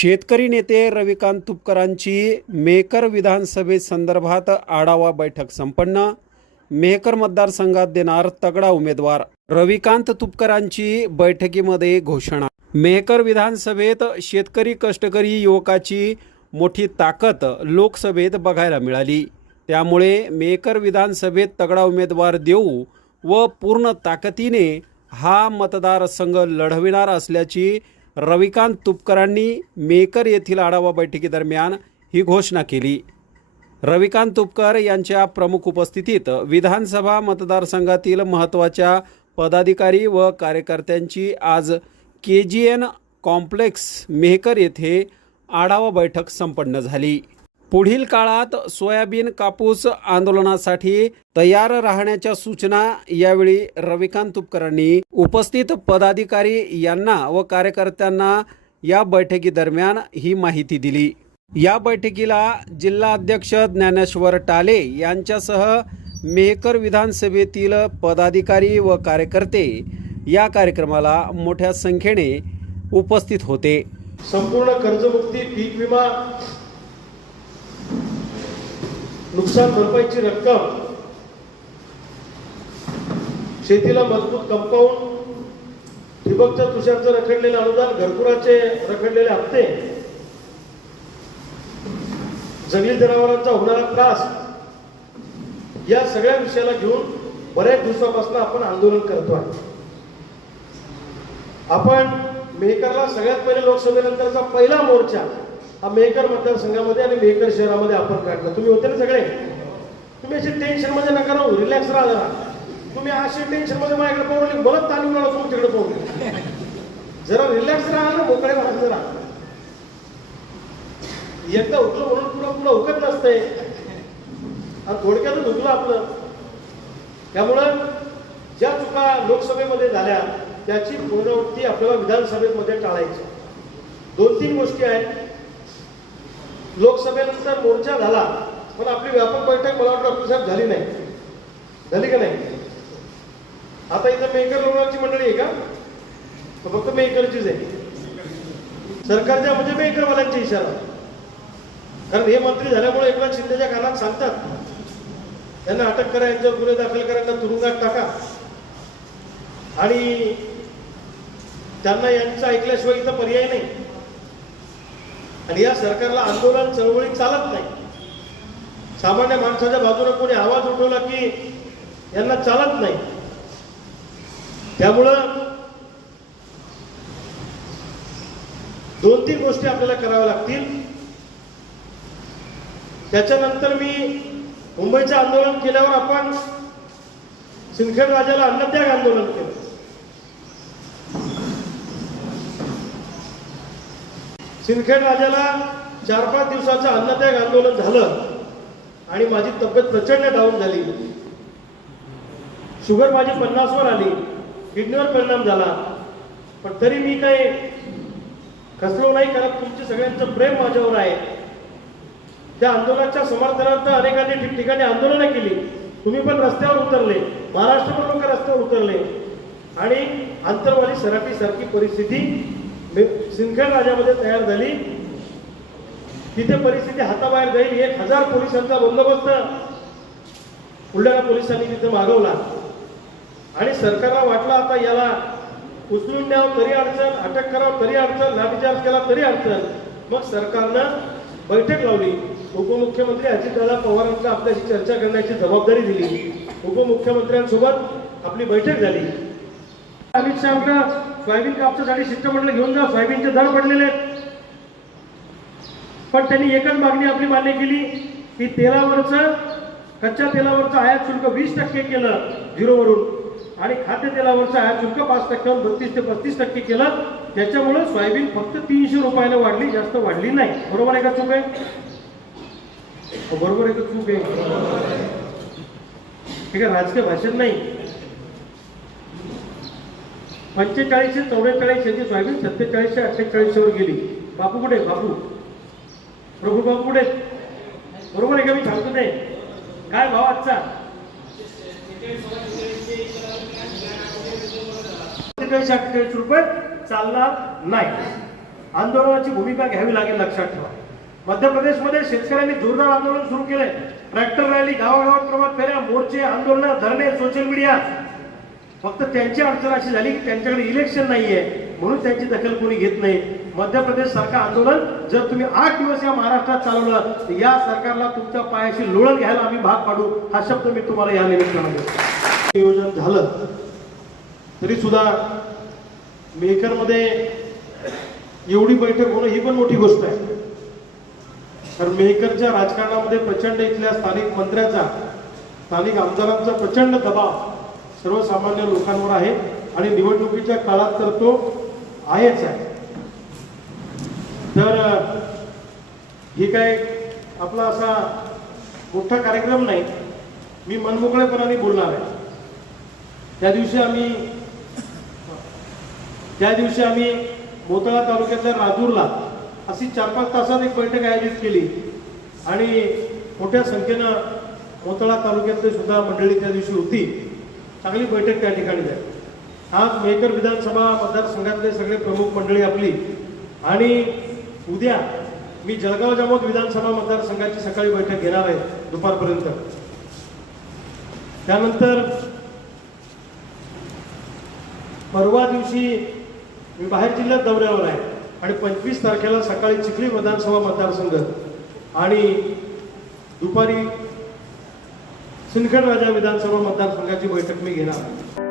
शेतकरी नेते रविकांत तुपकरांची मेकर विधानसभे संदर्भात आढावा बैठक संपन्न. मेहकर मतदारसंघात देणार तगडा उमेदवार. रविकांत तुपकरांची बैठकीमध्ये घोषणा. मेहकर विधानसभेत शेतकरी कष्टकरी युवकाची मोठी ताकद लोकसभेत बघायला मिळाली. त्यामुळे मेहकर विधानसभेत तगडा उमेदवार देऊ व पूर्ण ताकदीने हा मतदारसंघ लढविणार असल्याची रविकांत तुपकरांनी मेकर येथील आढावा बैठकीदरम्यान ही घोषणा केली. रविकांत तुपकर यांच्या प्रमुख उपस्थितीत विधानसभा मतदारसंघातील महत्त्वाच्या पदाधिकारी व कार्यकर्त्यांची आज K G N complex Mehkar येथे आढावा बैठक संपन्न झाली. पुढील काळात सोयाबीन कापूस आंदोलनासाठी तयार राहण्याच्या सूचना यावेळी रविकांत तुपकरांनी उपस्थित पदाधिकारी यांना व कार्यकर्त्यांना या बैठकीदरम्यान ही माहिती दिली. या बैठकीला जिल्हा अध्यक्ष ज्ञानेश्वर टाले यांच्यासह मेहकर विधानसभेतील पदाधिकारी व कार्यकर्ते या कार्यक्रमाला मोठ्या संख्येने उपस्थित होते. संपूर्ण कर्जमुक्ती पीक विमा नुकसान भरपाईची रक्कम. शेतीला मजबूत कंपाऊंड ठिबकच्या तुषारचं रखडलेलं अनुदान घरकुराचे रखडलेले हप्ते. जंगली जनावरांचा होणारा त्रास. या सगळ्या विषयाला घेऊन बऱ्याच दिवसापासून आपण आंदोलन करतो आहे आपण मेहकरला सगळ्यात पहिले लोकसभेनंतरचा पहिला मोर्चा हा मेहकर मतदारसंघामध्ये आणि मेहकर शहरामध्ये आपण काढला. तुम्ही होते ना सगळे? तुम्ही असे टेन्शनमध्ये नका राहू रिलॅक्स राहा जरा. तुम्ही असे टेन्शनमध्ये माझ्याकडे पाहून बरंच तालुक राहा तुम्ही तिकडे पाहून जरा रिलॅक्स राहा ना मोकळे राहा जरा. एकदा उठलो म्हणून पुढं पुन्हा उकत नसतंय. आणि थोडक्यातच उठलं आपलं. त्यामुळं ज्या चुका लोकसभेमध्ये झाल्या त्याची पुनरावृत्ती आपल्याला विधानसभेमध्ये टाळायची. दोन तीन गोष्टी आहेत. लोकसभेनंतर मोर्चा झाला पण आपली व्यापक बैठक मला वाटतं डॉक्टर साहेब झाली नाही. झाली का नाही? आता इथं मेकर लोणारची मंडळी आहे का? का फक्त मेकरचीच आहे. सरकारच्या म्हणजे मेकरवाल्यांचा इशारा कारण हे मंत्री झाल्यामुळे एकनाथ शिंदेच्या कानात सांगतात त्यांना अटक करा यांच्यावर गुन्हे दाखल करा यांना तुरुंगात टाका. आणि त्यांना यांचं ऐकल्याशिवाय इथं पर्याय नाही. आणि या सरकारला आंदोलन चळवळी चालत नाही. सामान्य माणसाच्या बाजूने कोणी आवाज उठवला की यांना चालत नाही. त्यामुळं दोन तीन गोष्टी आपल्याला कराव्या लागतील. त्याच्यानंतर मी मुंबईचं आंदोलन केल्यावर आपण सिंदखेड राजाला अन्नत्याग आंदोलन केलं. सिंदखेड राजाला चार पाच दिवसाचं अन्नत्याग आंदोलन झालं आणि माझी तब्येत प्रचंड डाऊन झाली. शुगर माझी पन्नासवर आली. किडनीवर परिणाम झाला. पण तरी मी काही खसलो नाही कारण तुमचे सगळ्यांचं प्रेम माझ्यावर आहे. त्या आंदोलनाच्या समर्थनार्थ अनेकांनी ठिकठिकाणी आंदोलनं केली. तुम्ही पण रस्त्यावर उतरले. महाराष्ट्रभर लोक रस्त्यावर उतरले. आणि आंतरवाली सराटी सारखी परिस्थिती सिंदखेड राज्यामध्ये तयार झाली. तिथे परिस्थिती हाताबाहेर जाईल एक हजार पोलिसांचा बंदोबस्त बुलढाणा पोलिसांनी तिथे मागवला. आणि सरकारला वाटलं आता याला उचलून न्यावं तरी अडचण अटक करावं तरी अडचण लाठीचार्ज केला तरी अडचण. मग सरकारनं बैठक लावली. उपमुख्यमंत्री अजितदादा पवारांना आपल्याशी चर्चा करण्याची जबाबदारी दिली. उपमुख्यमंत्र्यांसोबत आपली बैठक झाली. अमित शहा सोयाबीन कापसासाठी शिष्टमंडळ घेऊन जा सोयाबीनचे दर पडलेले आहेत. पण त्यांनी एकच मागणी आपली मान्य केली की तेलावरचं कच्च्या तेलावरचं आयात शुल्क वीस टक्के केलं झिरोवरून. आणि खाद्यतेलावरचं आयात शुल्क पाच टक्क्यावर बत्तीस ते पस्तीस टक्के केलं. त्याच्यामुळे सोयाबीन फक्त तीनशे रुपयाला वाढली जास्त वाढली नाही. बरोबर आहे का चूक आहे? हो, बरोबर आहे का चूक आहे? ठीक आहे राजकीय भाषण नाही. पंचेचाळीसशे चौवेचाळीस यांची सोयाबीन सत्तेचाळीसशे अठ्ठेचाळीसशे वर गेली. बापू कुठे बापू? प्रभू बापू कुठे बरोबर आहे का? मी सांगतो ते. काय भाव आजचा? सत्तेचाळीस अठ्ठेचाळीस रुपये चालणार नाही. आंदोलनाची भूमिका घ्यावी लागेल लक्षात ठेवा. मध्य प्रदेशमध्ये शेतकऱ्यांनी जोरदार आंदोलन सुरू केलंय. ट्रॅक्टर रॅली गावागावात प्रभात फेऱ्या मोर्चे आंदोलन धरणे सोशल मीडिया फक्त त्यांची अडचण अशी झाली की त्यांच्याकडे इलेक्शन नाहीये. म्हणून त्यांची दखल कोणी घेत नाही. मध्य प्रदेश सारखं आंदोलन जर तुम्ही आठ दिवस या महाराष्ट्रात चालवलं तर या सरकारला तुमच्या पायाशी लोळण घ्यायला आम्ही भाग पाडू हा शब्द मी तुम्हाला या निमित्तामध्ये नियोजन झालं तरी सुद्धा मेकरमध्ये एवढी बैठक होणं ही पण मोठी गोष्ट आहे. कारण मेहकरच्या राजकारणामध्ये प्रचंड इथल्या स्थानिक मंत्र्याचा स्थानिक आमदारांचा प्रचंड दबाव सर्वसामान्य लोकांवर आहे आणि निवडणुकीच्या काळात तर तो आहेच आहे. तर हे ही काय आपला असा मोठा कार्यक्रम नाही. मी मनमोकळेपणाने बोलणार आहे. त्या दिवशी आम्ही त्या दिवशी आम्ही मोताळा तालुक्यातल्या राजूरला अशी चार पाच तासात एक बैठक आयोजित केली. आणि मोठ्या संख्येनं मोताळा तालुक्यातले सुद्धा मंडळी त्या दिवशी होती. चांगली बैठक त्या ठिकाणी झाली. आज मेकर विधानसभा मतदारसंघातले सगळे प्रमुख मंडळी आपली. आणि उद्या मी जळगाव जामोद विधानसभा मतदारसंघाची सकाळी बैठक घेणार आहे दुपारपर्यंत. त्यानंतर परवा दिवशी मी बाहेर जिल्ह्यात दौऱ्यावर आहे आणि पंचवीस तारखेला सकाळी चिखली विधानसभा मतदारसंघ. आणि दुपारी सिंदखेड राजा विधानसभा मतदारसंघाची बैठक मी घेणार. आहे